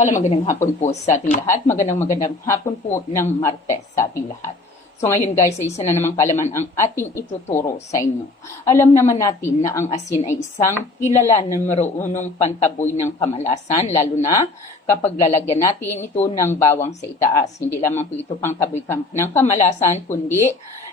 Hello, magandang hapon po sa ating lahat. Magandang magandang hapon po ng Martes sa ating lahat. So ngayon guys, sa isa na namang kalaman ang ating ituturo sa inyo. Alam naman natin na ang asin ay isang kilala ng numero unong pantaboy ng kamalasan, lalo na kapag lalagyan natin ito ng bawang sa itaas. Hindi lamang po ito pangtaboy ng kamalasan, kundi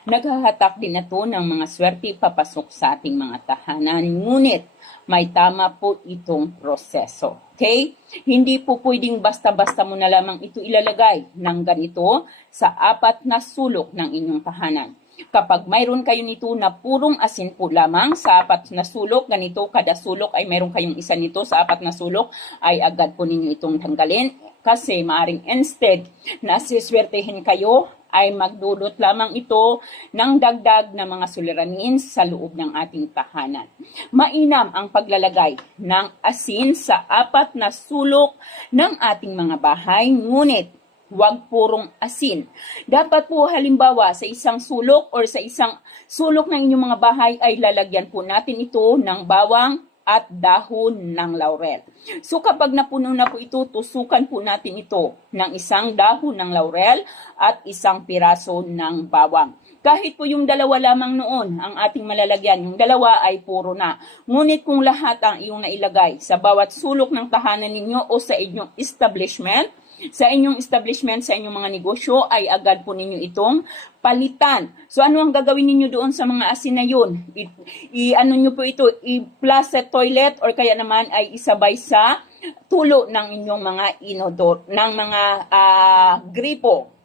naghahatak din ito ng mga swerte papasok sa ating mga tahanan. Ngunit may tama po itong proseso. Okay? Hindi po pwedeng basta-basta mo na lamang ito ilalagay ng ganito sa apat na sulok ng inyong tahanan. Kapag mayroon kayo nito na purong asin po lamang sa apat na sulok, ganito kada sulok ay mayroon kayong isa nito sa apat na sulok, ay agad po ninyo itong tanggalin. Kasi maaring instead na siswertehin kayo ay magdulot lamang ito ng dagdag na mga suliranin sa loob ng ating tahanan. Mainam ang paglalagay ng asin sa apat na sulok ng ating mga bahay, ngunit huwag purong asin. Dapat po halimbawa sa isang sulok or sa isang sulok ng inyong mga bahay ay lalagyan po natin ito ng bawang at dahon ng laurel. So kapag napuno na po ito, tusukan po natin ito ng isang dahon ng laurel at isang piraso ng bawang. Kahit po yung dalawa lamang noon ang ating malalagyan, yung dalawa ay puro na. Ngunit kung lahat ang iyong nailagay sa bawat sulok ng tahanan ninyo o sa inyong establishment, sa inyong establishment, sa inyong mga negosyo, ay agad po ninyo itong palitan. So ano ang gagawin ninyo doon sa mga asin na yun? I, i- ano nyo po ito? I-plus sa toilet or kaya naman ay isabay sa tulo ng inyong mga inodor, ng mga ah, gripo.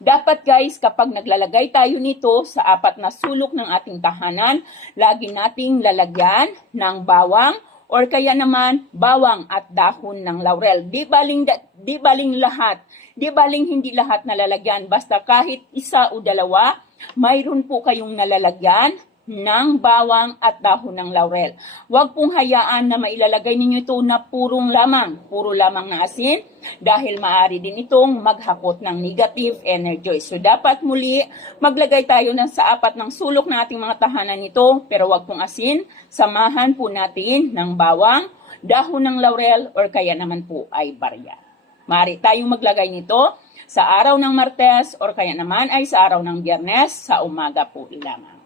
Dapat guys, kapag naglalagay tayo nito sa apat na sulok ng ating tahanan, lagi nating lalagyan ng bawang or kaya naman bawang at dahon ng laurel. Di baling, di baling lahat, di baling hindi lahat nalalagyan, basta kahit isa o dalawa, mayroon po kayong nalalagyan ng bawang at dahon ng laurel. Huwag pong hayaan na mailalagay ninyo ito na purong lamang, puro lamang na asin, dahil maaari din itong maghakot ng negative energy. So dapat muli, maglagay tayo ng sa apat ng sulok ng ating mga tahanan nito, pero huwag pong asin, samahan po natin ng bawang, dahon ng laurel, or kaya naman po ay barya. Maaari tayong maglagay nito sa araw ng Martes or kaya naman ay sa araw ng Biyernes sa umaga po lamang.